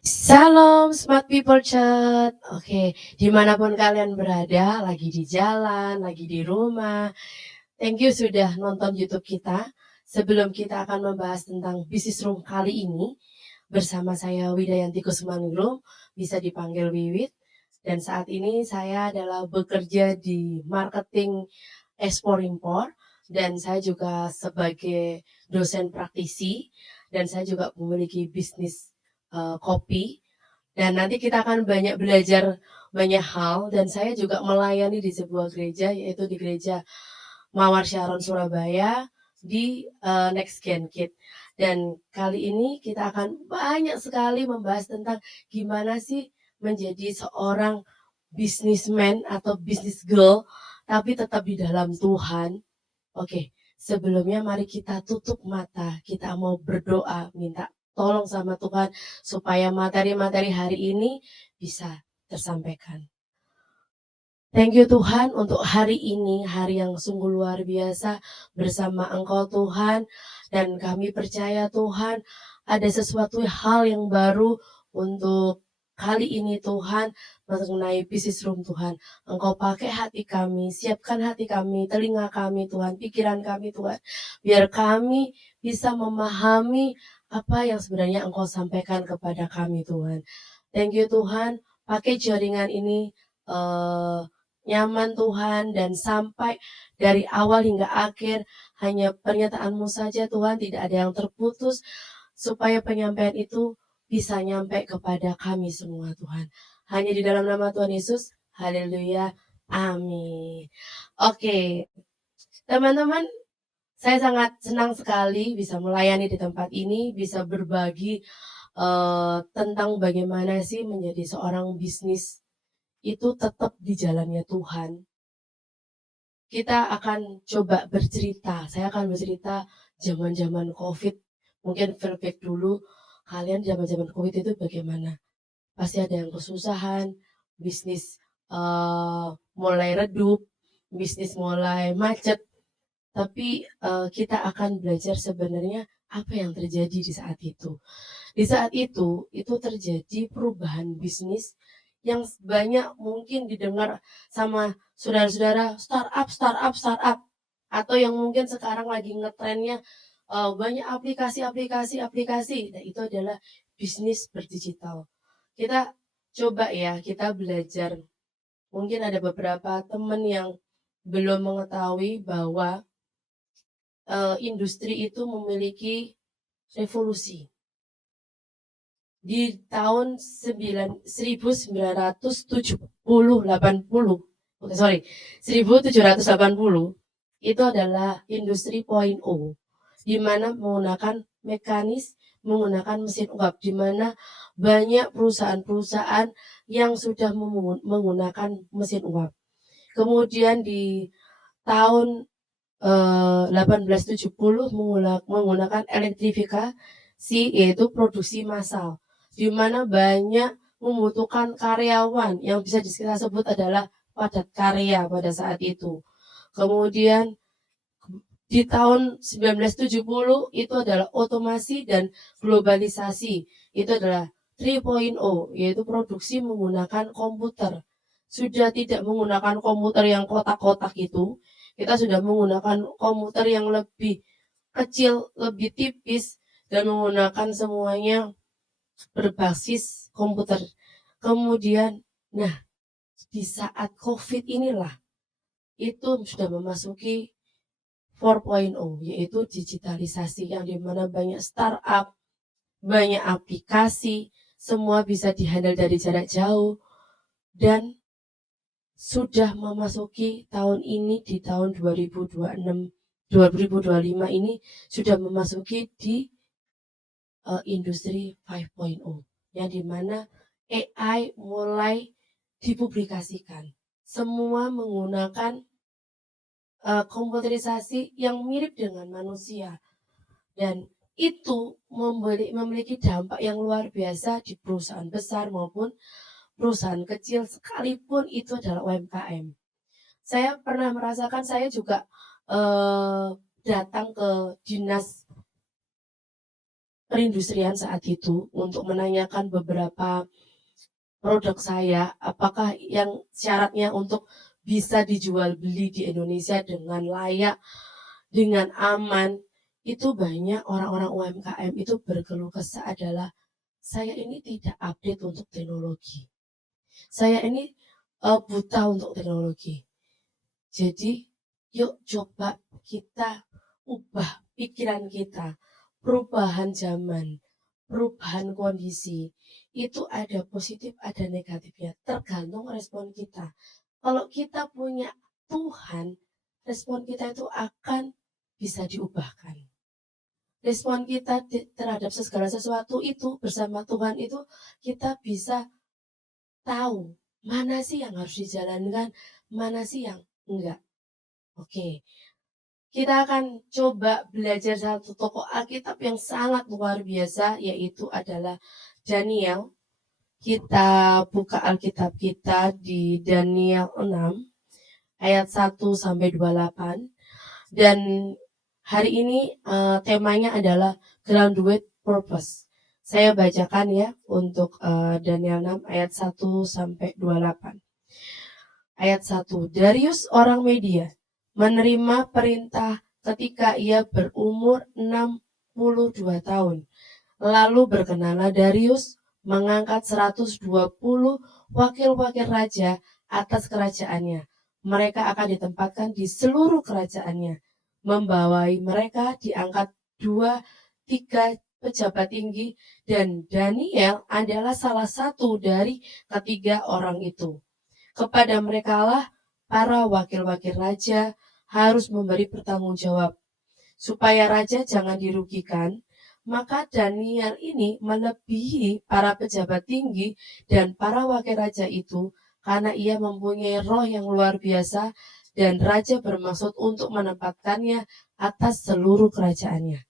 Salam Smart People Chat. Oke, dimanapun kalian berada, lagi di jalan, lagi di rumah. Thank you sudah nonton YouTube kita. Sebelum kita akan membahas tentang bisnis room kali ini, bersama saya Widayanti Kusmaningrum, bisa dipanggil Wiwit. Dan saat ini saya adalah bekerja di marketing ekspor impor dan saya juga sebagai dosen praktisi dan saya juga memiliki bisnis kopi dan nanti kita akan banyak belajar banyak hal dan saya juga melayani di sebuah gereja yaitu di gereja Mawar Sharon Surabaya di Next Gen Kid. Dan kali ini kita akan banyak sekali membahas tentang gimana sih menjadi seorang businessman atau business girl tapi tetap di dalam Tuhan. Oke, sebelumnya mari kita tutup mata, kita mau berdoa, minta tolong sama Tuhan supaya materi-materi hari ini bisa tersampaikan. Thank you Tuhan untuk hari ini, hari yang sungguh luar biasa bersama Engkau Tuhan. Dan kami percaya Tuhan ada sesuatu hal yang baru untuk kali ini Tuhan mengenai bisnis room Tuhan. Engkau pakai hati kami, siapkan hati kami, telinga kami Tuhan, pikiran kami Tuhan. Biar kami bisa memahami apa yang sebenarnya Engkau sampaikan kepada kami Tuhan. Thank you Tuhan, pakai jaringan ini nyaman Tuhan dan sampai dari awal hingga akhir hanya pernyataan-Mu saja Tuhan, tidak ada yang terputus supaya penyampaian itu bisa nyampe kepada kami semua Tuhan. Hanya di dalam nama Tuhan Yesus, haleluya, amin. Oke, teman-teman, saya sangat senang sekali bisa melayani di tempat ini, bisa berbagi tentang bagaimana sih menjadi seorang bisnis itu tetap di jalannya Tuhan. Kita akan coba bercerita. Saya akan bercerita zaman-zaman COVID. Mungkin flashback dulu, kalian zaman-zaman COVID itu bagaimana? Pasti ada yang kesusahan, bisnis mulai redup, bisnis mulai macet. Tapi kita akan belajar sebenarnya apa yang terjadi di saat itu. Di saat itu terjadi perubahan bisnis yang banyak mungkin didengar sama saudara-saudara startup, startup, startup. Atau yang mungkin sekarang lagi ngetrennya banyak aplikasi. Nah, itu adalah bisnis berdigital. Kita coba ya, kita belajar. Mungkin ada beberapa teman yang belum mengetahui bahwa industri itu memiliki revolusi. Di tahun 1780 itu adalah industri 0.0 di mana menggunakan menggunakan mesin uap, di mana banyak perusahaan-perusahaan yang sudah menggunakan mesin uap. Kemudian di tahun 1870 menggunakan elektrifikasi yaitu produksi massal di mana banyak membutuhkan karyawan yang bisa kita sebut adalah padat karya pada saat itu. Kemudian di tahun 1970 itu adalah otomasi dan globalisasi. Itu adalah 3.0 yaitu produksi menggunakan komputer. Sudah tidak menggunakan komputer yang kotak-kotak itu, kita sudah menggunakan komputer yang lebih kecil, lebih tipis dan menggunakan semuanya berbasis komputer. Kemudian, nah di saat COVID inilah itu sudah memasuki 4.0 yaitu digitalisasi yang dimana banyak startup, banyak aplikasi, semua bisa dihandle dari jarak jauh dan sudah memasuki tahun ini di tahun 2026 2025 ini sudah memasuki di industri 5.0 yang dimana AI mulai dipublikasikan. Semua menggunakan komputerisasi yang mirip dengan manusia dan itu memiliki dampak yang luar biasa di perusahaan besar maupun perusahaan kecil sekalipun itu adalah UMKM. Saya pernah merasakan saya juga datang ke dinas perindustrian saat itu untuk menanyakan beberapa produk saya, apakah yang syaratnya untuk bisa dijual beli di Indonesia dengan layak, dengan aman, itu banyak orang-orang UMKM itu berkeluh kesah adalah saya ini tidak update untuk teknologi. Saya ini buta untuk teknologi. Jadi yuk coba kita ubah pikiran kita, perubahan zaman, perubahan kondisi, itu ada positif, ada negatifnya, tergantung respon kita. Kalau kita punya Tuhan, respon kita itu akan bisa diubahkan. Respon kita terhadap segala sesuatu itu bersama Tuhan itu kita bisa tahu mana sih yang harus dijalankan, mana sih yang enggak. Oke, kita akan coba belajar satu tokoh Alkitab yang sangat luar biasa, yaitu adalah Daniel. Kita buka Alkitab kita di Daniel 6 ayat 1 sampai 28. Dan hari ini temanya adalah Grounded Purpose. Saya bacakan ya untuk Daniel 6 ayat 1 sampai 28. Ayat 1. Darius orang Media menerima perintah ketika ia berumur 62 tahun. Lalu berkenalah Darius mengangkat 120 wakil-wakil raja atas kerajaannya. Mereka akan ditempatkan di seluruh kerajaannya. Membawai mereka diangkat 2-3 pejabat tinggi dan Daniel adalah salah satu dari ketiga orang itu. Kepada merekalah para wakil-wakil raja harus memberi pertanggungjawab supaya raja jangan dirugikan. Maka Daniel ini melebihi para pejabat tinggi dan para wakil raja itu karena ia mempunyai roh yang luar biasa dan raja bermaksud untuk menempatkannya atas seluruh kerajaannya.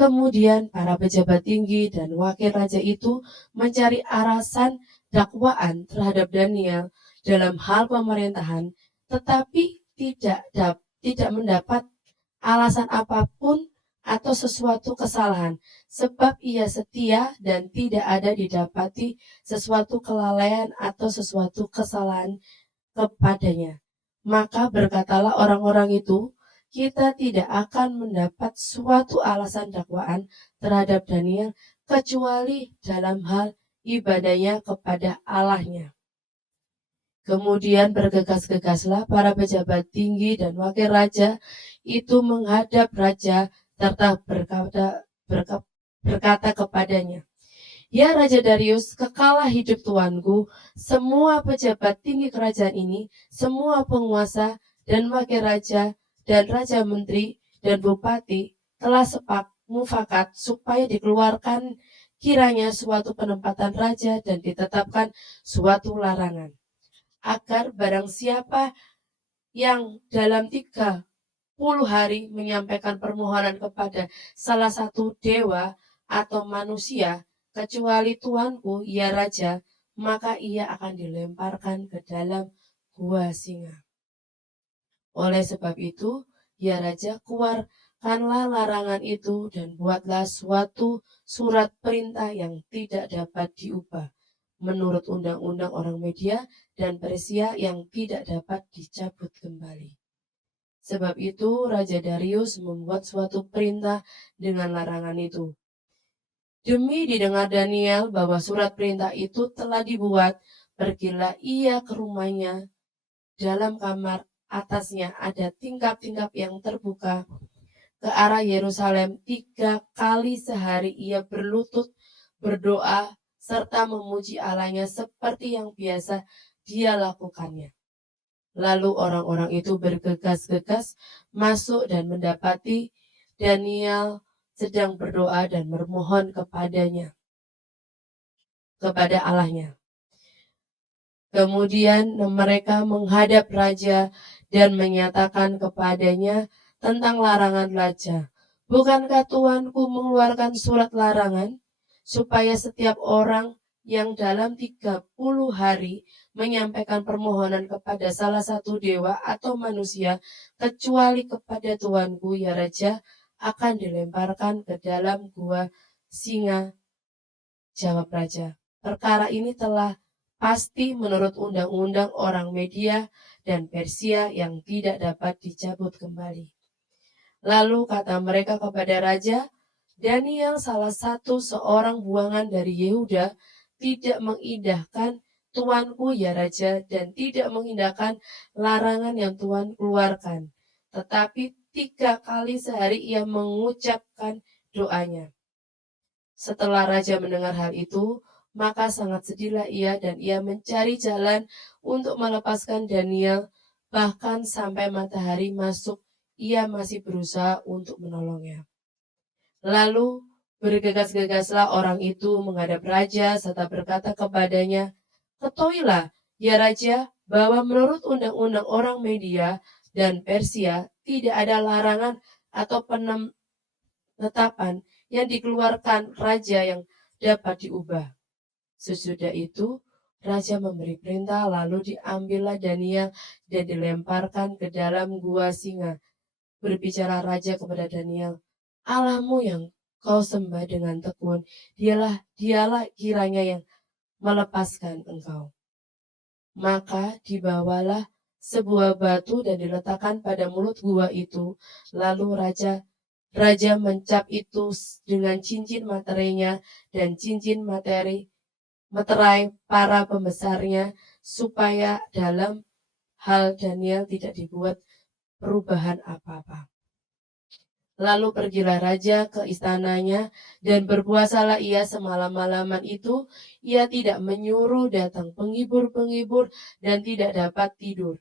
Kemudian para pejabat tinggi dan wakil raja itu mencari alasan dakwaan terhadap Daniel dalam hal pemerintahan, tetapi tidak mendapat alasan apapun atau sesuatu kesalahan, sebab ia setia dan tidak ada didapati sesuatu kelalaian atau sesuatu kesalahan kepadanya. Maka berkatalah orang-orang itu, kita tidak akan mendapat suatu alasan dakwaan terhadap Daniel kecuali dalam hal ibadahnya kepada Allahnya. Kemudian bergegas-gegaslah para pejabat tinggi dan wakil raja itu menghadap raja serta berkata kepadanya, Ya Raja Darius, kekalah hidup tuanku, semua pejabat tinggi kerajaan ini, semua penguasa dan wakil raja dan raja menteri dan bupati telah mufakat supaya dikeluarkan kiranya suatu penempatan raja dan ditetapkan suatu larangan. Agar barang siapa yang dalam 30 hari menyampaikan permohonan kepada salah satu dewa atau manusia, kecuali tuanku, ya raja, maka ia akan dilemparkan ke dalam gua singa. Oleh sebab itu, ya raja, keluarkanlah larangan itu dan buatlah suatu surat perintah yang tidak dapat diubah menurut undang-undang orang Media dan Persia yang tidak dapat dicabut kembali. Sebab itu Raja Darius membuat suatu perintah dengan larangan itu. Demi didengar Daniel bahwa surat perintah itu telah dibuat, pergilah ia ke rumahnya. Dalam kamar atasnya ada tingkap-tingkap yang terbuka ke arah Yerusalem. 3 kali sehari ia berlutut, berdoa, serta memuji Allahnya seperti yang biasa dia lakukannya. Lalu orang-orang itu bergegas-gegas masuk dan mendapati Daniel sedang berdoa dan memohon kepada Allahnya. Kemudian mereka menghadap raja dan menyatakan kepadanya tentang larangan raja. Bukankah tuanku mengeluarkan surat larangan supaya setiap orang yang dalam 30 hari menyampaikan permohonan kepada salah satu dewa atau manusia, kecuali kepada tuanku ya raja, akan dilemparkan ke dalam gua singa, jawab raja. Perkara ini telah pasti menurut undang-undang orang Media dan Persia yang tidak dapat dicabut kembali. Lalu kata mereka kepada raja, Daniel salah satu seorang buangan dari Yehuda tidak mengindahkan tuanku ya raja dan tidak mengindahkan larangan yang Tuhan keluarkan. Tetapi 3 kali sehari ia mengucapkan doanya. Setelah raja mendengar hal itu, maka sangat sedihlah ia dan ia mencari jalan untuk melepaskan Daniel, bahkan sampai matahari masuk, ia masih berusaha untuk menolongnya. Lalu bergegas-gegaslah orang itu menghadap raja serta berkata kepadanya, ketahuilah, ya raja, bahwa menurut undang-undang orang Media dan Persia tidak ada larangan atau penetapan yang dikeluarkan raja yang dapat diubah. Sesudah itu, raja memberi perintah lalu diambillah Daniel dan dilemparkan ke dalam gua singa. Berbicara raja kepada Daniel, Allahmu yang kau sembah dengan tekun, dialah kiranya yang melepaskan engkau. Maka dibawalah sebuah batu dan diletakkan pada mulut gua itu, lalu Raja mencap itu dengan cincin materainya dan cincin materai para pembesarnya supaya dalam hal Daniel tidak dibuat perubahan apa-apa. Lalu pergilah raja ke istananya dan berpuasalah ia semalam-malaman itu. Ia tidak menyuruh datang penghibur-penghibur dan tidak dapat tidur.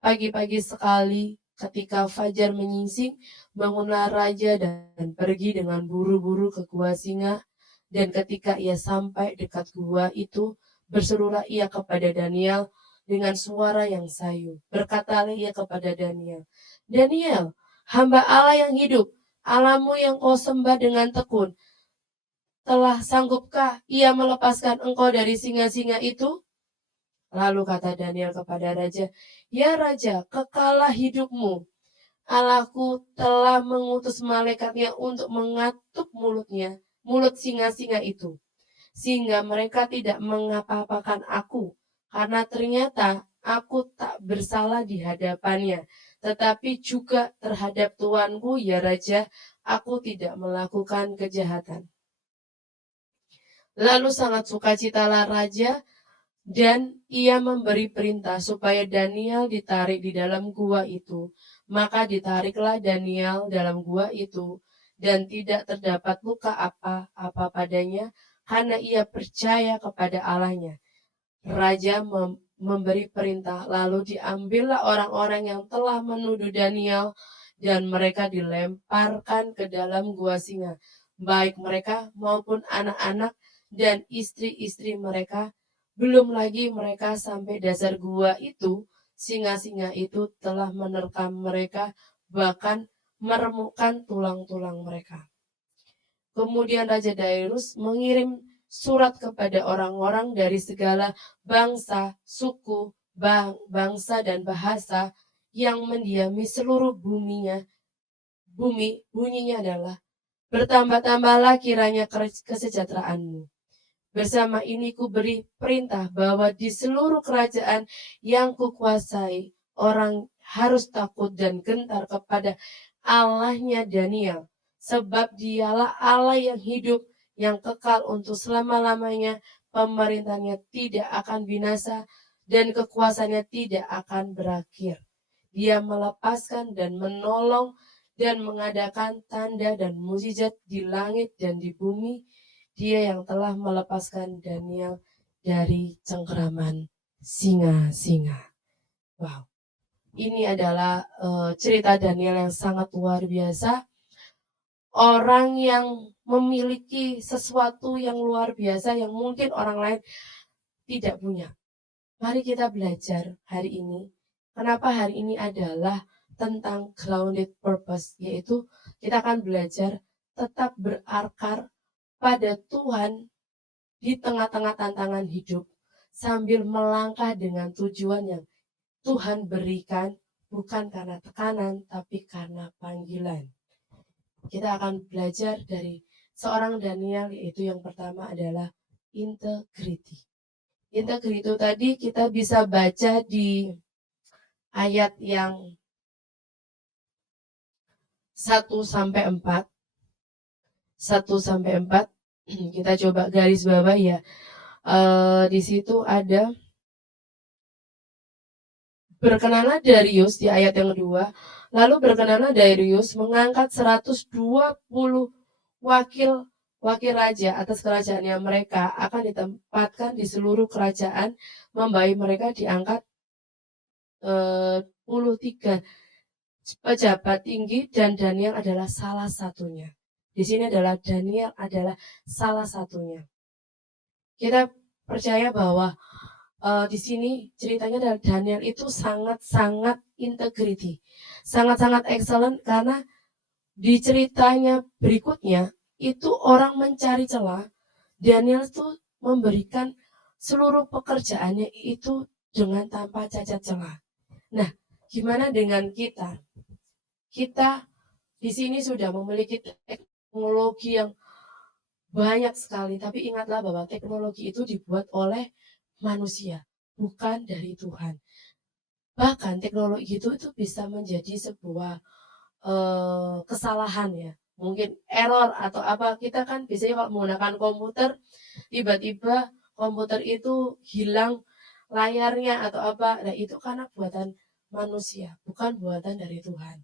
Pagi-pagi sekali ketika fajar menyingsing, bangunlah raja dan pergi dengan buru-buru ke gua singa. Dan ketika ia sampai dekat gua itu, berserulah ia kepada Daniel dengan suara yang sayu. Berkatalah ia kepada Daniel, Daniel, hamba Allah yang hidup, Allahmu yang kau sembah dengan tekun, telah sanggupkah ia melepaskan engkau dari singa-singa itu? Lalu kata Daniel kepada raja, ya raja, kekalah hidupmu. Allahku telah mengutus malaikatnya untuk mengatuk mulut singa-singa itu, sehingga mereka tidak mengapa-apakan aku, karena ternyata aku tak bersalah di hadapannya, tetapi juga terhadap tuanku ya raja, aku tidak melakukan kejahatan. Lalu sangat sukacitalah raja dan ia memberi perintah supaya Daniel ditarik di dalam gua itu. Maka ditariklah Daniel dalam gua itu dan tidak terdapat luka apa-apa padanya karena ia percaya kepada Allahnya. Raja memberi perintah lalu diambillah orang-orang yang telah menuduh Daniel dan mereka dilemparkan ke dalam gua singa, baik mereka maupun anak-anak dan istri-istri mereka. Belum lagi mereka sampai dasar gua itu, singa-singa itu telah menerkam mereka, bahkan meremukkan tulang-tulang mereka. Kemudian Raja Darius mengirim surat kepada orang-orang dari segala bangsa, suku, bangsa dan bahasa yang mendiami seluruh bunyinya adalah, bertambah-tambahlah kiranya kesejahteraanmu. Bersama ini ku beri perintah bahwa di seluruh kerajaan yang kukuasai, orang harus takut dan gentar kepada Allahnya Daniel. Sebab dialah Allah yang hidup, yang kekal untuk selama-lamanya. Pemerintahnya tidak akan binasa dan kekuasaannya tidak akan berakhir. Dia melepaskan dan menolong dan mengadakan tanda dan mukjizat di langit dan di bumi. Dia yang telah melepaskan Daniel dari cengkeraman singa-singa. Wow, ini adalah cerita Daniel yang sangat luar biasa. Orang yang memiliki sesuatu yang luar biasa yang mungkin orang lain tidak punya. Mari kita belajar hari ini. Kenapa hari ini adalah tentang grounded purpose, yaitu kita akan belajar tetap berakar pada Tuhan di tengah-tengah tantangan hidup sambil melangkah dengan tujuan yang Tuhan berikan, bukan karena tekanan tapi karena panggilan. Kita akan belajar dari seorang Daniel, yaitu yang pertama adalah integrity. Integrity itu tadi kita bisa baca di ayat yang 1-4. 1-4 kita coba garis bawah ya. Di situ ada berkenanlah Darius di ayat yang kedua. Lalu berkenanlah Darius mengangkat 120 wakil raja atas kerajaannya. Mereka akan ditempatkan di seluruh kerajaan, membawa mereka diangkat 23 pejabat tinggi, dan Daniel adalah salah satunya. Di sini adalah Daniel adalah salah satunya. Kita percaya bahwa di sini ceritanya adalah Daniel itu sangat-sangat integrity, sangat-sangat excellent, karena di ceritanya berikutnya itu orang mencari celah, Daniel itu memberikan seluruh pekerjaannya itu dengan tanpa cacat celah. Nah, gimana dengan kita? Kita di sini sudah memiliki teknologi yang banyak sekali, tapi ingatlah bahwa teknologi itu dibuat oleh manusia, bukan dari Tuhan. Bahkan teknologi itu bisa menjadi sebuah kesalahan ya, mungkin error atau apa. Kita kan biasanya kalau menggunakan komputer, tiba-tiba komputer itu hilang layarnya atau apa. Nah, itu karena buatan manusia, bukan buatan dari Tuhan.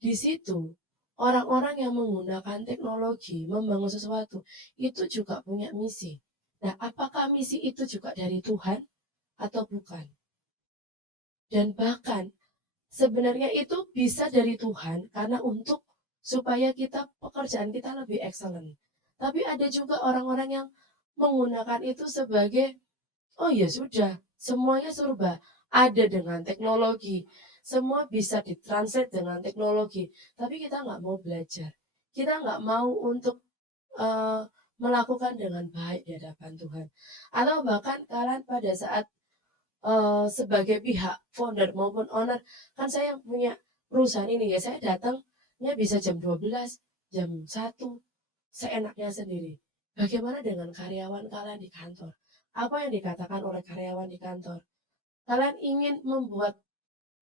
Di situ orang-orang yang menggunakan teknologi membangun sesuatu itu juga punya misi. Nah, apakah misi itu juga dari Tuhan atau bukan? Dan bahkan sebenarnya itu bisa dari Tuhan karena untuk supaya pekerjaan kita lebih excellent. Tapi ada juga orang-orang yang menggunakan itu sebagai, oh ya sudah, semuanya serba ada dengan teknologi. Semua bisa ditranslate dengan teknologi. Tapi kita nggak mau belajar. Kita nggak mau untuk melakukan dengan baik di hadapan Tuhan. Atau bahkan kalian pada saat sebagai pihak founder maupun owner, kan saya yang punya perusahaan ini ya, saya datangnya bisa jam 12, jam 1, seenaknya sendiri. Bagaimana dengan karyawan kalian di kantor? Apa yang dikatakan oleh karyawan di kantor? Kalian ingin membuat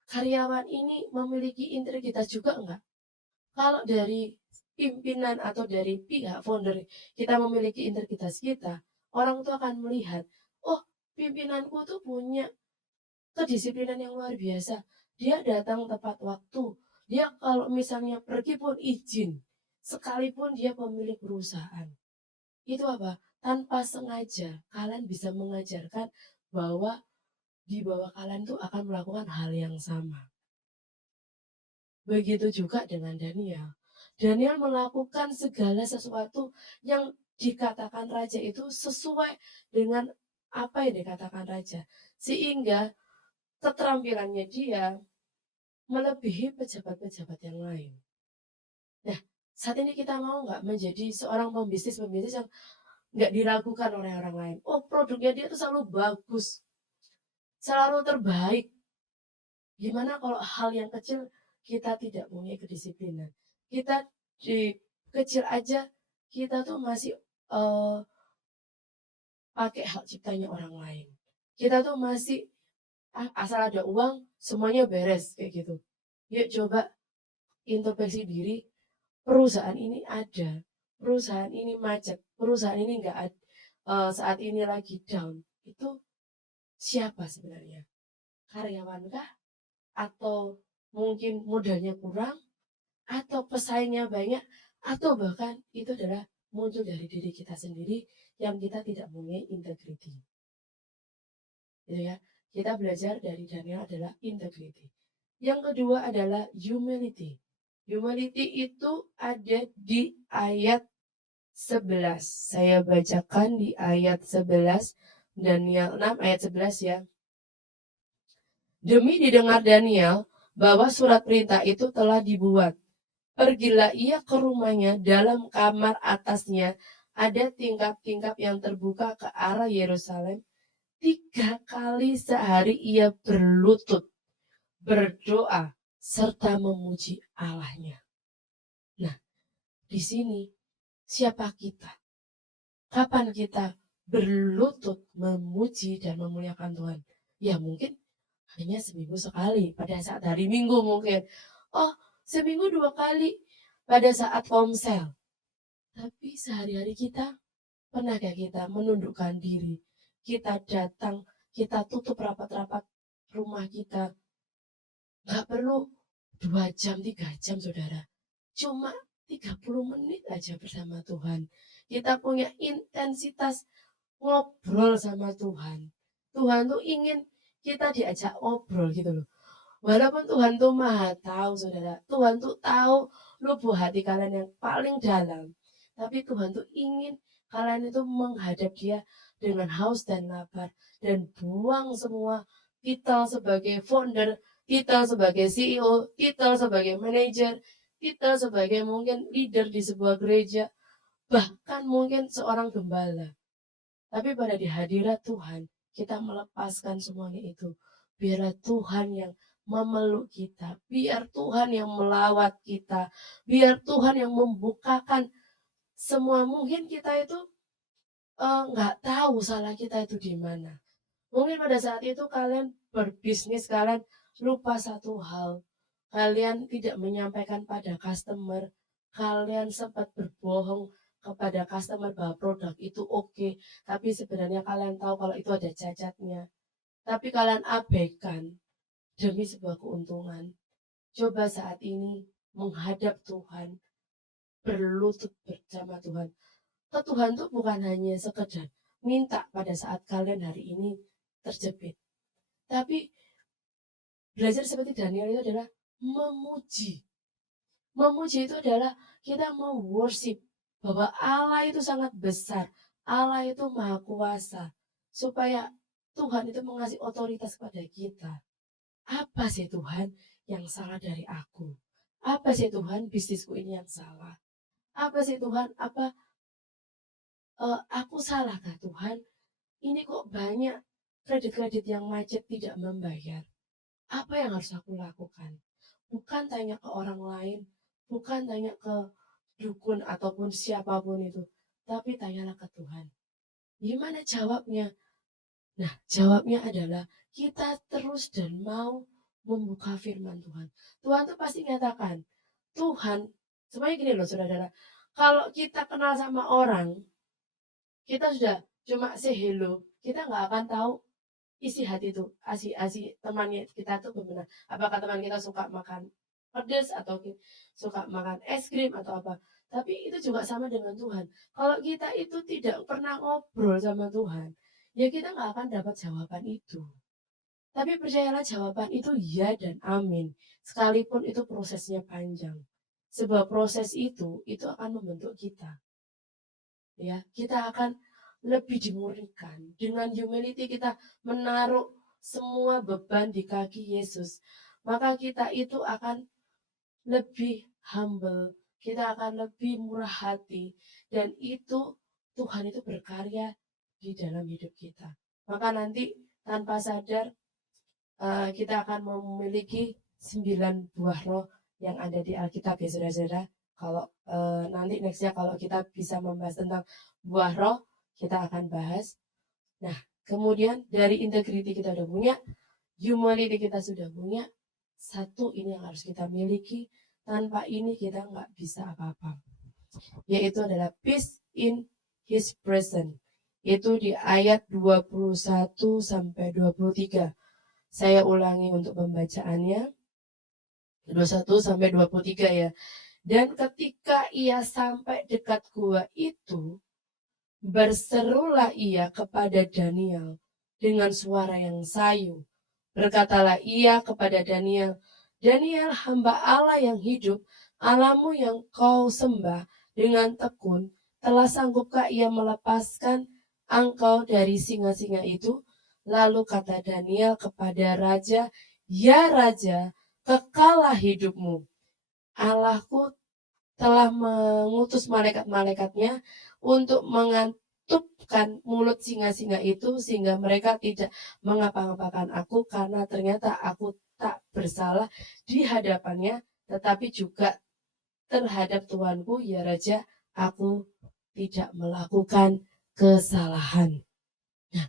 karyawan ini memiliki integritas juga enggak? Kalau dari pimpinan atau dari pihak founder kita memiliki integritas kita, orang itu akan melihat, oh pimpinanku tuh punya kedisiplinan yang luar biasa. Dia datang tepat waktu. Dia kalau misalnya pergi pun izin. Sekalipun dia pemilik perusahaan. Itu apa? Tanpa sengaja kalian bisa mengajarkan bahwa di bawah kalian tuh akan melakukan hal yang sama. Begitu juga dengan Daniel. Daniel melakukan segala sesuatu yang dikatakan raja itu sesuai dengan apa yang dikatakan raja. Sehingga keterampilannya dia melebihi pejabat-pejabat yang lain. Nah, saat ini kita mau nggak menjadi seorang pembisnis yang nggak diragukan oleh orang lain. Oh, produknya dia itu selalu bagus, selalu terbaik. Gimana kalau hal yang kecil kita tidak punya kedisiplinan? Kita di kecil aja kita tuh masih pakai hak ciptanya orang lain. Kita tuh masih asal ada uang semuanya beres kayak gitu. Yuk coba introspeksi diri, perusahaan ini ada, perusahaan ini macet, perusahaan ini enggak ada, saat ini lagi down. Itu siapa sebenarnya? Karyawakah? Atau mungkin modalnya kurang? Atau pesaingnya banyak? Atau bahkan itu adalah muncul dari diri kita sendiri yang kita tidak punya integrity. Gitu ya. Kita belajar dari Daniel adalah integrity. Yang kedua adalah humility. Humility itu ada di ayat 11. Saya bacakan di ayat 11, Daniel 6 ayat 11 ya. Demi didengar Daniel bahwa surat perintah itu telah dibuat. Pergilah ia ke rumahnya, dalam kamar atasnya ada tingkap-tingkap yang terbuka ke arah Yerusalem. 3 kali sehari ia berlutut, berdoa, serta memuji Allahnya. Nah, di sini siapa kita? Kapan kita berlutut memuji dan memuliakan Tuhan? Ya mungkin hanya seminggu sekali, pada saat hari Minggu mungkin. Oh, seminggu 2 kali pada saat komsel. Tapi sehari-hari kita, pernahkah kita menundukkan diri? Kita datang, kita tutup rapat-rapat rumah kita. Nggak perlu 2 jam, 3 jam, saudara. Cuma 30 menit aja bersama Tuhan. Kita punya intensitas ngobrol sama Tuhan. Tuhan tuh ingin kita diajak ngobrol gitu loh. Walaupun Tuhan tuh maha tahu, saudara. Tuhan tuh tahu lubuk hati kalian yang paling dalam. Tapi Tuhan tuh ingin kalian itu menghadap dia dengan haus dan lapar. Dan buang semua titel sebagai founder, titel sebagai CEO, titel sebagai manajer, titel sebagai mungkin leader di sebuah gereja. Bahkan mungkin seorang gembala. Tapi pada di hadirat Tuhan, kita melepaskan semuanya itu. Biarlah Tuhan yang memeluk kita. Biar Tuhan yang melawat kita. Biar Tuhan yang membukakan semua. Mungkin kita itu nggak tahu salah kita itu di mana. Mungkin pada saat itu kalian berbisnis, kalian lupa satu hal. Kalian tidak menyampaikan pada customer. Kalian sempat berbohong kepada customer bahwa produk itu oke, tapi sebenarnya kalian tahu kalau itu ada cacatnya. Tapi kalian abaikan demi sebuah keuntungan. Coba saat ini menghadap Tuhan, berlutut bersama Tuhan. Ke Tuhan itu bukan hanya sekedar minta pada saat kalian hari ini terjepit. Tapi belajar seperti Daniel itu adalah memuji. Memuji itu adalah kita mau worship bahwa Allah itu sangat besar, Allah itu maha kuasa, supaya Tuhan itu mengasih otoritas kepada kita. Apa sih Tuhan yang salah dari aku? Apa sih Tuhan bisnisku ini yang salah? Apa sih Tuhan, aku salahkah Tuhan? Ini kok banyak kredit-kredit yang macet tidak membayar. Apa yang harus aku lakukan? Bukan tanya ke orang lain, bukan tanya ke dukun ataupun siapapun itu, tapi tanyalah ke Tuhan. Gimana jawabnya? Nah, jawabnya adalah kita terus dan mau membuka firman Tuhan. Tuhan tuh pasti nyatakan, Tuhan, semuanya gini loh saudara, kalau kita kenal sama orang, kita sudah cuma say hello, kita nggak akan tahu isi hati itu, asi temannya kita tuh benar. Apakah teman kita suka makan pedas atau suka makan es krim atau apa. Tapi itu juga sama dengan Tuhan. Kalau kita itu tidak pernah ngobrol sama Tuhan, ya kita nggak akan dapat jawaban itu. Tapi percayalah jawaban itu ya dan amin. Sekalipun itu prosesnya panjang. Sebuah proses itu akan membentuk kita. Ya, kita akan lebih dimurnikan. Dengan humility kita menaruh semua beban di kaki Yesus. Maka kita itu akan lebih humble. Kita akan lebih murah hati. Dan itu Tuhan itu berkarya di dalam hidup kita. Maka nanti tanpa sadar kita akan memiliki 9 buah roh yang ada di Alkitab ya saudara-saudara. Kalau nanti nextnya kalau kita bisa membahas tentang buah roh, kita akan bahas. Nah, kemudian dari integrity kita udah punya, humility kita sudah punya, satu ini yang harus kita miliki, tanpa ini kita nggak bisa apa-apa. Yaitu adalah peace in his presence. Itu di ayat 21 sampai 23. Saya ulangi untuk pembacaannya. 21 sampai 23 ya. Dan ketika ia sampai dekat gua itu, berserulah ia kepada Daniel dengan suara yang sayu. Berkatalah ia kepada Daniel, Daniel hamba Allah yang hidup, Allahmu yang kau sembah dengan tekun, telah sanggupkah ia melepaskan engkau dari singa-singa itu? Lalu kata Daniel kepada raja, ya raja, kekalah hidupmu. Allahku telah mengutus malaikat-malaikatnya untuk mengantupkan mulut singa-singa itu sehingga mereka tidak mengapa-ngapakan aku karena ternyata aku tak bersalah di hadapannya tetapi juga terhadap Tuanku ya Raja aku tidak melakukan kesalahan. Nah,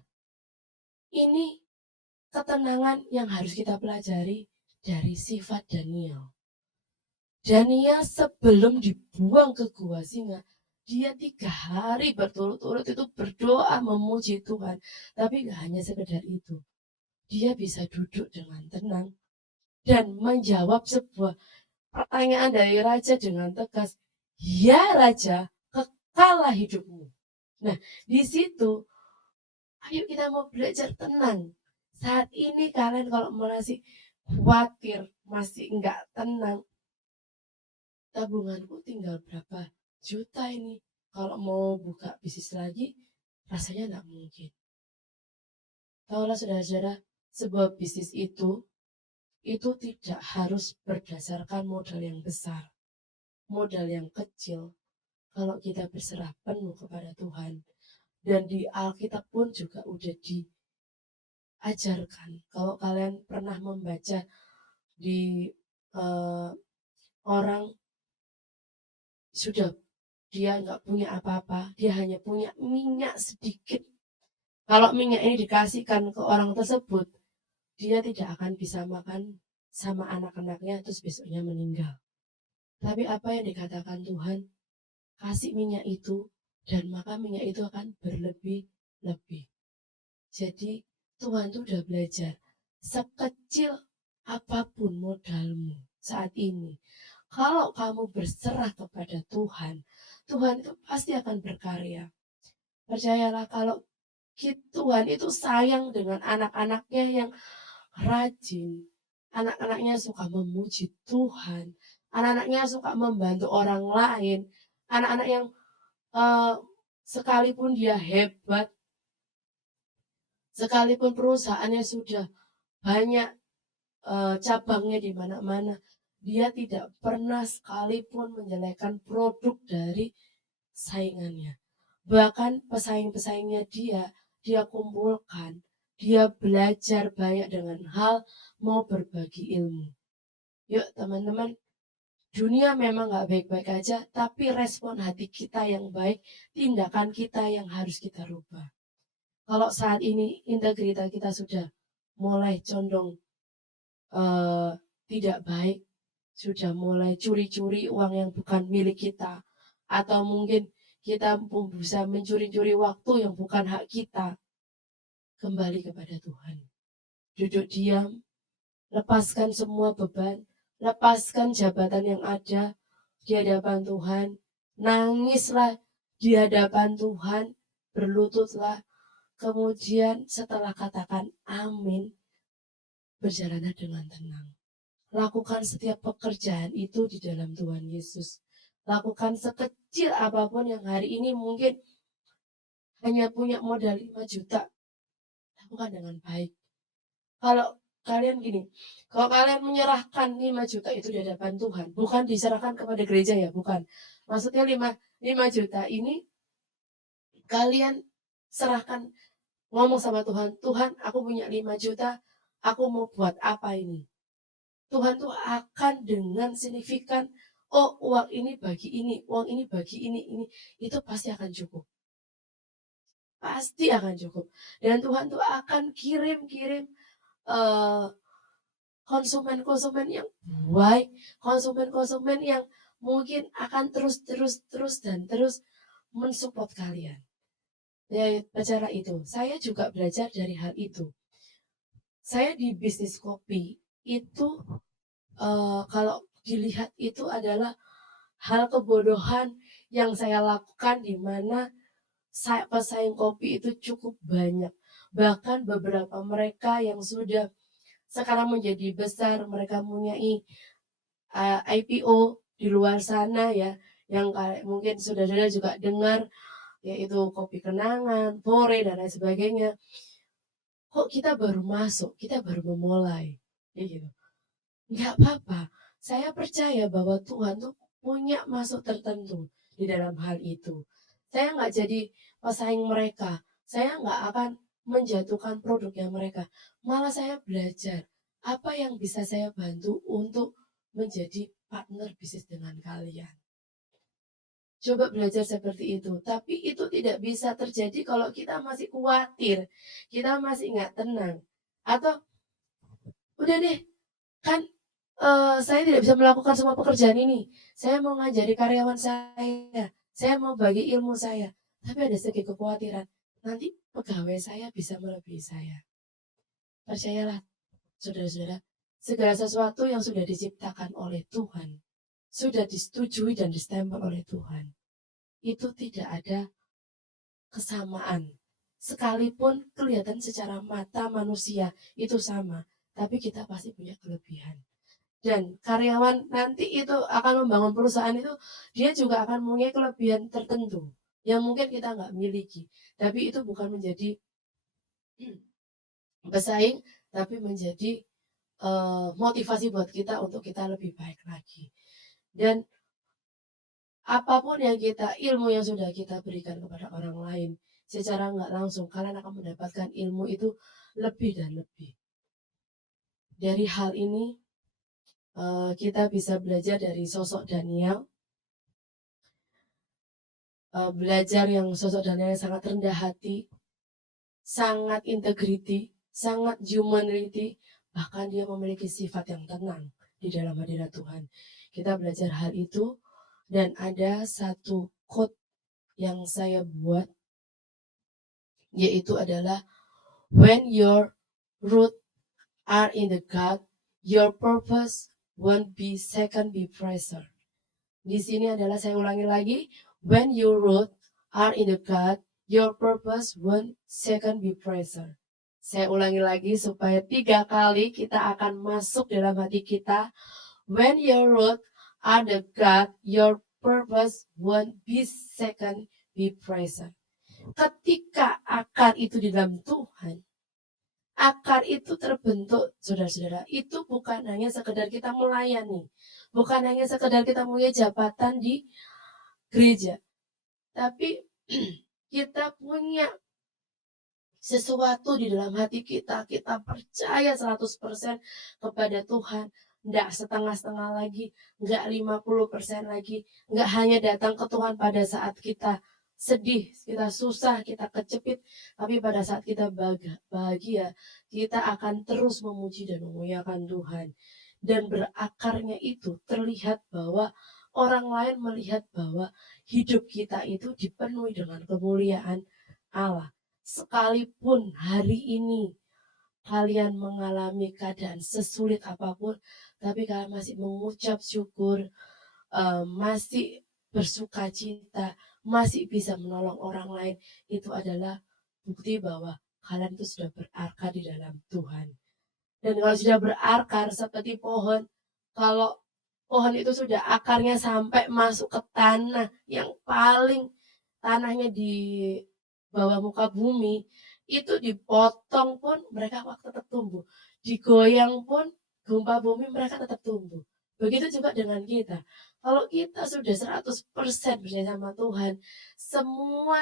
ini ketenangan yang harus kita pelajari dari sifat Daniel. Daniel sebelum dibuang ke gua singa, dia 3 hari berturut-turut itu berdoa memuji Tuhan. Tapi gak hanya sekedar itu. Dia bisa duduk dengan tenang dan menjawab sebuah pertanyaan dari raja dengan tegas. Ya raja, kekallah hidupmu. Nah, di situ ayo kita mau belajar tenang. Saat ini kalian kalau masih khawatir, masih enggak tenang, tabunganku tinggal berapa juta ini. Kalau mau buka bisnis lagi, rasanya enggak mungkin. Tahulah saudara-saudara, sebuah bisnis itu tidak harus berdasarkan modal yang besar. Modal yang kecil, kalau kita berserah penuh kepada Tuhan. Dan di Alkitab pun juga udah diajarkan. Kalau kalian pernah membaca di orang sudah dia nggak punya apa-apa, dia hanya punya minyak sedikit. Kalau minyak ini dikasihkan ke orang tersebut, dia tidak akan bisa makan sama anak-anaknya terus besoknya meninggal. Tapi apa yang dikatakan Tuhan, kasih minyak itu dan maka minyak itu akan berlebih-lebih. Jadi Tuhan tuh udah belajar, sekecil apapun modalmu saat ini, kalau kamu berserah kepada Tuhan, Tuhan itu pasti akan berkarya. Percayalah kalau Tuhan itu sayang dengan anak-anaknya yang rajin, anak-anaknya suka memuji Tuhan, anak-anaknya suka membantu orang lain, anak-anak yang sekalipun dia hebat, sekalipun perusahaannya sudah banyak cabangnya di mana-mana, dia tidak pernah sekalipun menjelekkan produk dari saingannya. Bahkan pesaing-pesaingnya dia kumpulkan, dia belajar banyak dengan hal mau berbagi ilmu. Yuk teman-teman, dunia memang gak baik-baik aja, tapi respon hati kita yang baik, tindakan kita yang harus kita rubah. Kalau saat ini integritas kita sudah mulai condong tidak baik, sudah mulai curi-curi uang yang bukan milik kita, atau mungkin kita bisa mencuri-curi waktu yang bukan hak kita, kembali kepada Tuhan. Duduk diam, lepaskan semua beban, lepaskan jabatan yang ada di hadapan Tuhan, nangislah di hadapan Tuhan, berlututlah, kemudian setelah katakan amin, berjalanlah dengan tenang. Lakukan setiap pekerjaan itu di dalam Tuhan Yesus. Lakukan sekecil apapun yang hari ini mungkin hanya punya modal 5 juta. Lakukan dengan baik. Kalau kalian gini, kalau kalian menyerahkan 5 juta itu di hadapan Tuhan, bukan diserahkan kepada gereja ya, bukan. Maksudnya 5 juta ini kalian serahkan, ngomong sama Tuhan, Tuhan aku punya 5 juta, aku mau buat apa ini? Tuhan tuh akan dengan signifikan, oh uang ini bagi ini, uang ini bagi ini, itu pasti akan cukup. Pasti akan cukup. Dan Tuhan tuh akan kirim-kirim konsumen-konsumen yang baik, konsumen-konsumen yang mungkin akan terus dan terus mensupport kalian. Ya, bicara itu, saya juga belajar dari hal itu. Saya di bisnis kopi itu kalau dilihat itu adalah hal kebodohan yang saya lakukan, di mana pesaing kopi itu cukup banyak. Bahkan beberapa mereka yang sudah sekarang menjadi besar, mereka mempunyai IPO di luar sana ya, yang mungkin saudara-saudara juga dengar, yaitu Kopi Kenangan, Pore, dan lain sebagainya. Kok kita baru masuk, kita baru memulai, ya gitu. Nggak apa-apa, saya percaya bahwa Tuhan tuh punya maksud tertentu di dalam hal itu. Saya nggak jadi pesaing mereka, saya nggak akan menjatuhkan produknya mereka. Malah saya belajar apa yang bisa saya bantu untuk menjadi partner bisnis dengan kalian. Coba belajar seperti itu. Tapi itu tidak bisa terjadi kalau kita masih khawatir, kita masih nggak tenang. Atau udah deh, kan saya tidak bisa melakukan semua pekerjaan ini. Saya mau ngajari karyawan saya mau bagi ilmu saya. Tapi ada sedikit kekhawatiran, nanti pegawai saya bisa melebihi saya. Percayalah, saudara-saudara, segala sesuatu yang sudah diciptakan oleh Tuhan, sudah disetujui dan distempel oleh Tuhan, itu tidak ada kesamaan. Sekalipun kelihatan secara mata manusia itu sama, tapi kita pasti punya kelebihan. Dan karyawan nanti itu akan membangun perusahaan itu, dia juga akan mempunyai kelebihan tertentu yang mungkin kita nggak miliki. Tapi itu bukan menjadi pesaing, tapi menjadi motivasi buat kita untuk kita lebih baik lagi. Dan apapun yang ilmu yang sudah kita berikan kepada orang lain, secara nggak langsung kalian akan mendapatkan ilmu itu lebih dan lebih. Dari hal ini kita bisa belajar dari sosok Daniel, belajar yang sosok Daniel yang sangat rendah hati, sangat integriti, sangat humanity, bahkan dia memiliki sifat yang tenang di dalam hadirat Tuhan. Kita belajar hal itu, dan ada satu quote yang saya buat, yaitu adalah when your root are in the God, your purpose won't be second be pressure. Di sini adalah saya ulangi lagi, when your root are in the God, your purpose won't second be pressure. Saya ulangi lagi supaya 3 kali kita akan masuk dalam hati kita. When your root are the God, your purpose won't be second be pressure. Ketika akar itu di dalam Tuhan, akar itu terbentuk, saudara-saudara, itu bukan hanya sekedar kita melayani, bukan hanya sekedar kita punya jabatan di gereja, tapi kita punya sesuatu di dalam hati kita percaya 100% kepada Tuhan, enggak setengah-setengah lagi, enggak 50% lagi, enggak hanya datang ke Tuhan pada saat kita sedih, kita susah, kita kecepit, tapi pada saat kita bahagia, kita akan terus memuji dan memuliakan Tuhan. Dan berakarnya itu terlihat bahwa orang lain melihat bahwa hidup kita itu dipenuhi dengan kemuliaan Allah. Sekalipun hari ini kalian mengalami keadaan sesulit apapun, tapi kalian masih mengucap syukur, masih bersuka cita, masih bisa menolong orang lain, itu adalah bukti bahwa kalian itu sudah berakar di dalam Tuhan. Dan kalau sudah berakar seperti pohon, kalau pohon itu sudah akarnya sampai masuk ke tanah yang paling tanahnya di bawah muka bumi, itu dipotong pun mereka tetap tumbuh. Digoyang pun gempa bumi mereka tetap tumbuh. Begitu juga dengan kita. Kalau kita sudah 100% percaya sama Tuhan, semua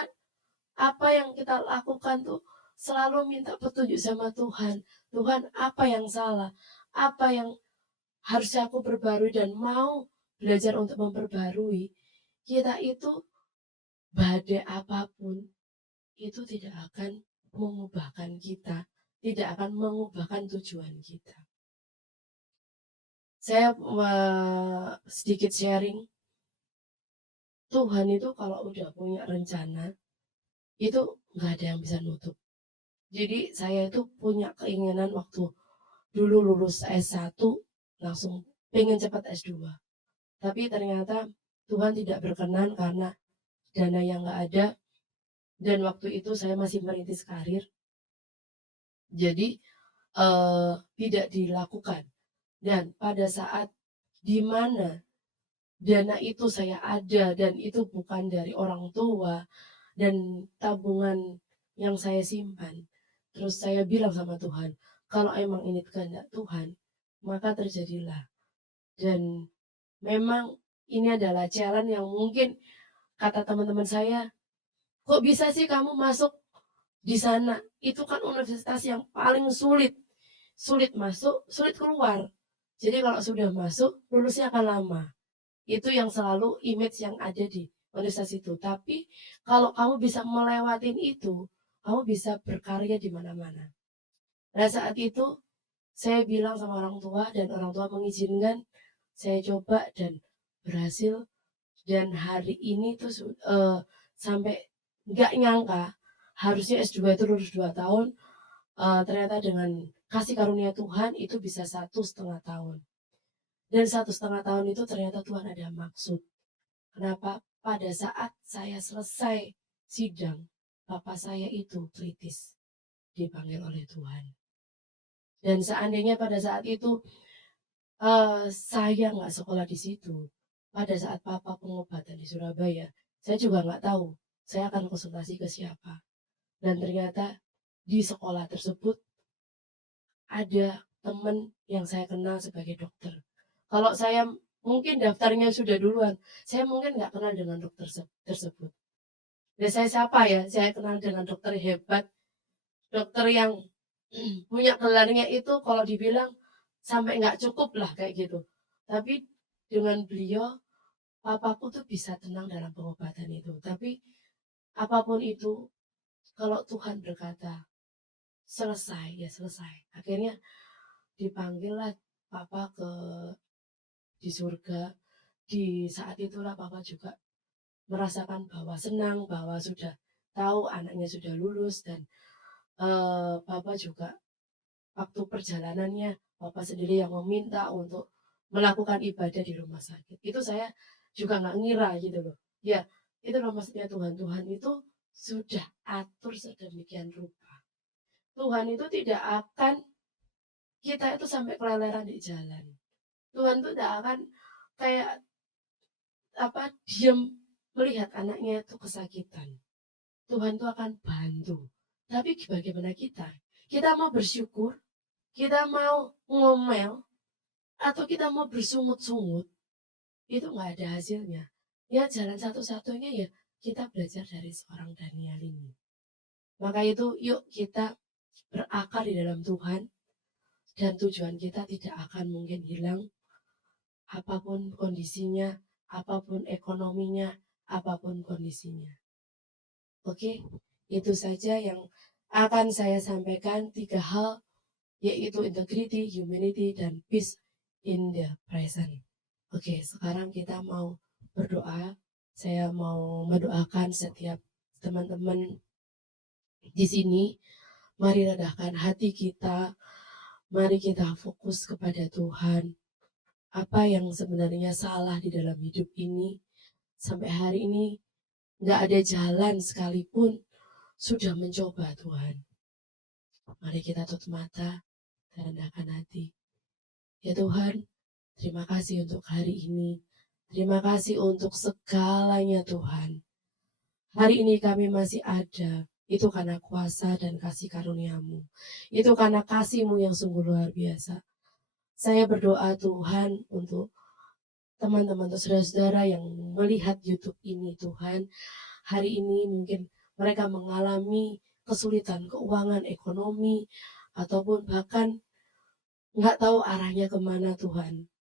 apa yang kita lakukan tuh selalu minta petunjuk sama Tuhan. Tuhan, apa yang salah? Apa yang harus aku perbarui, dan mau belajar untuk memperbarui. Kita itu badai apapun itu tidak akan mengubahkan kita, tidak akan mengubahkan tujuan kita. Saya sedikit sharing, Tuhan itu kalau udah punya rencana, itu nggak ada yang bisa nutup. Jadi saya itu punya keinginan waktu dulu lulus S1, langsung pengen cepat S2. Tapi ternyata Tuhan tidak berkenan karena dana yang nggak ada, dan waktu itu saya masih merintis karir. Jadi tidak dilakukan. Dan pada saat di mana dana itu saya ada dan itu bukan dari orang tua dan tabungan yang saya simpan, terus saya bilang sama Tuhan, kalau emang ini kehendak Tuhan, maka terjadilah. Dan memang ini adalah challenge yang mungkin kata teman-teman saya, kok bisa sih kamu masuk di sana? Itu kan universitas yang paling sulit. Sulit masuk, sulit keluar. Jadi kalau sudah masuk, lulusnya akan lama. Itu yang selalu image yang ada di universitas itu. Tapi kalau kamu bisa melewatin itu, kamu bisa berkarya di mana-mana. Nah saat itu saya bilang sama orang tua dan orang tua mengizinkan saya coba dan berhasil. Dan hari ini tuh sampai nggak nyangka harusnya S2 itu lulus 2 tahun, ternyata dengan kasih karunia Tuhan itu bisa 1,5 tahun. Dan 1,5 tahun itu ternyata Tuhan ada maksud. Kenapa? Pada saat saya selesai sidang, papa saya itu kritis dipanggil oleh Tuhan. Dan seandainya pada saat itu saya nggak sekolah di situ, pada saat papa pengobatan di Surabaya, saya juga nggak tahu saya akan konsultasi ke siapa. Dan ternyata di sekolah tersebut ada teman yang saya kenal sebagai dokter. Kalau saya mungkin daftarnya sudah duluan, saya mungkin nggak kenal dengan dokter tersebut. Dan saya siapa ya? Saya kenal dengan dokter hebat, dokter yang punya gelarnya itu kalau dibilang sampai nggak cukup lah kayak gitu. Tapi dengan beliau, papaku tuh bisa tenang dalam pengobatan itu. Tapi apapun itu, kalau Tuhan berkata selesai, ya selesai. Akhirnya dipanggillah papa ke di surga. Di saat itulah papa juga merasakan bahwa senang, bahwa sudah tahu anaknya sudah lulus dan papa juga waktu perjalanannya papa sendiri yang meminta untuk melakukan ibadah di rumah sakit. Itu saya juga nggak ngira gitu loh. Ya, itu loh maksudnya Tuhan. Tuhan itu sudah atur sedemikian rupa. Tuhan itu tidak akan kita itu sampai keleleran di jalan. Tuhan itu tidak akan kayak diam melihat anaknya itu kesakitan. Tuhan itu akan bantu. Tapi bagaimana kita? Kita mau bersyukur, kita mau ngomel, atau kita mau bersungut-sungut, itu nggak ada hasilnya. Ya jalan satu-satunya ya kita belajar dari seorang Daniel ini. Maka itu yuk kita berakar di dalam Tuhan dan tujuan kita tidak akan mungkin hilang apapun kondisinya, apapun ekonominya, apapun kondisinya. Oke, itu saja yang akan saya sampaikan 3 hal yaitu integrity, humanity, dan peace in the present. Oke, sekarang kita mau berdoa. Saya mau mendoakan setiap teman-teman di sini. Mari redahkan hati kita. Mari kita fokus kepada Tuhan. Apa yang sebenarnya salah di dalam hidup ini. Sampai hari ini nggak ada jalan sekalipun sudah mencoba Tuhan. Mari kita tutup mata dan rendahkan hati. Ya Tuhan, terima kasih untuk hari ini. Terima kasih untuk segalanya Tuhan. Hari ini kami masih ada. Itu karena kuasa dan kasih karunia-Mu. Itu karena kasih-Mu yang sungguh luar biasa. Saya berdoa Tuhan untuk teman-teman atau saudara-saudara yang melihat YouTube ini Tuhan. Hari ini mungkin mereka mengalami kesulitan keuangan, ekonomi, ataupun bahkan nggak tahu arahnya kemana Tuhan.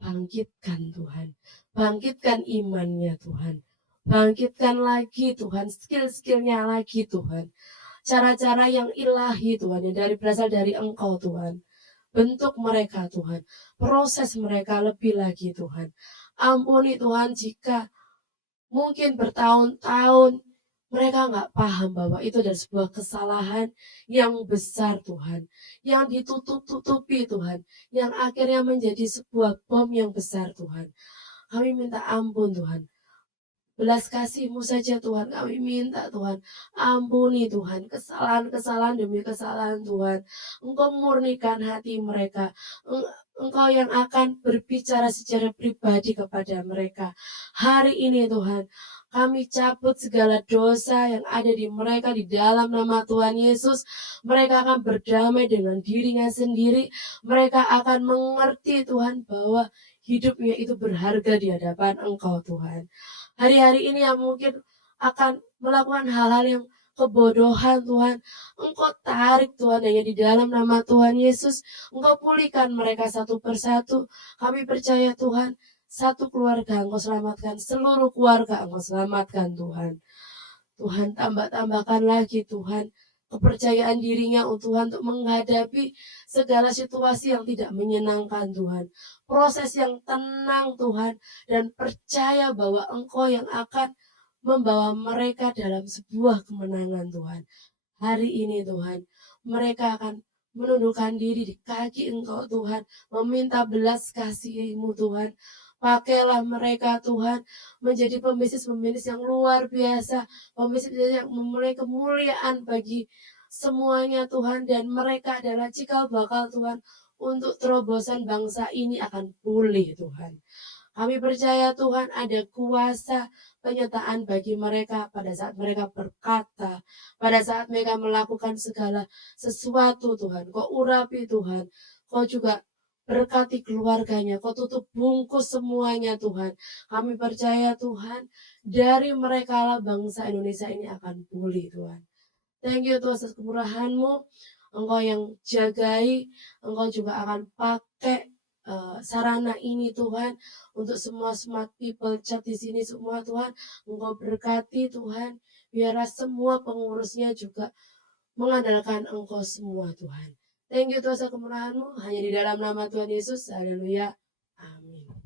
Bangkitkan Tuhan. Bangkitkan imannya Tuhan. Bangkitkan lagi Tuhan, skill-skillnya lagi Tuhan. Cara-cara yang ilahi Tuhan, yang berasal dari Engkau Tuhan. Bentuk mereka Tuhan, proses mereka lebih lagi Tuhan. Ampuni Tuhan jika mungkin bertahun-tahun mereka nggak paham bahwa itu adalah sebuah kesalahan yang besar Tuhan. Yang ditutup-tutupi Tuhan. Yang akhirnya menjadi sebuah bom yang besar Tuhan. Kami minta ampun Tuhan. Belas kasih-Mu saja Tuhan, kami minta Tuhan, ampuni Tuhan, kesalahan-kesalahan demi kesalahan Tuhan. Engkau murnikan hati mereka, Engkau yang akan berbicara secara pribadi kepada mereka. Hari ini Tuhan, kami cabut segala dosa yang ada di mereka di dalam nama Tuhan Yesus. Mereka akan berdamai dengan dirinya sendiri. Mereka akan mengerti Tuhan bahwa hidupnya itu berharga di hadapan Engkau Tuhan. Hari-hari ini yang mungkin akan melakukan hal-hal yang kebodohan Tuhan. Engkau tarik Tuhan hanya di dalam nama Tuhan Yesus. Engkau pulihkan mereka satu persatu. Kami percaya Tuhan satu keluarga Engkau selamatkan, seluruh keluarga Engkau selamatkan Tuhan. Tuhan tambahkan lagi Tuhan kepercayaan dirinya Tuhan untuk menghadapi segala situasi yang tidak menyenangkan Tuhan. Proses yang tenang Tuhan dan percaya bahwa Engkau yang akan membawa mereka dalam sebuah kemenangan Tuhan. Hari ini Tuhan, mereka akan menundukkan diri di kaki Engkau Tuhan, meminta belas kasih-Mu Tuhan. Pakailah mereka Tuhan menjadi pembisnis-pembisnis yang luar biasa, pembisnis yang memulai kemuliaan bagi semuanya Tuhan, dan mereka adalah cikal bakal Tuhan untuk terobosan bangsa ini akan pulih Tuhan. Kami percaya Tuhan ada kuasa penyertaan bagi mereka pada saat mereka berkata, pada saat mereka melakukan segala sesuatu Tuhan. Kau urapi Tuhan, Kau juga berkati keluarganya, Kau tutup bungkus semuanya Tuhan. Kami percaya Tuhan, dari mereka lah bangsa Indonesia ini akan pulih Tuhan. Thank you Tuhan atas kemurahan-Mu. Engkau yang jagai, Engkau juga akan pakai sarana ini Tuhan untuk semua smart people chat di sini semua Tuhan. Engkau berkati Tuhan, biarlah semua pengurusnya juga mengandalkan Engkau semua Tuhan. Thank you Tuhan atas kemurahan-Mu, hanya di dalam nama Tuhan Yesus. Haleluya. Amin.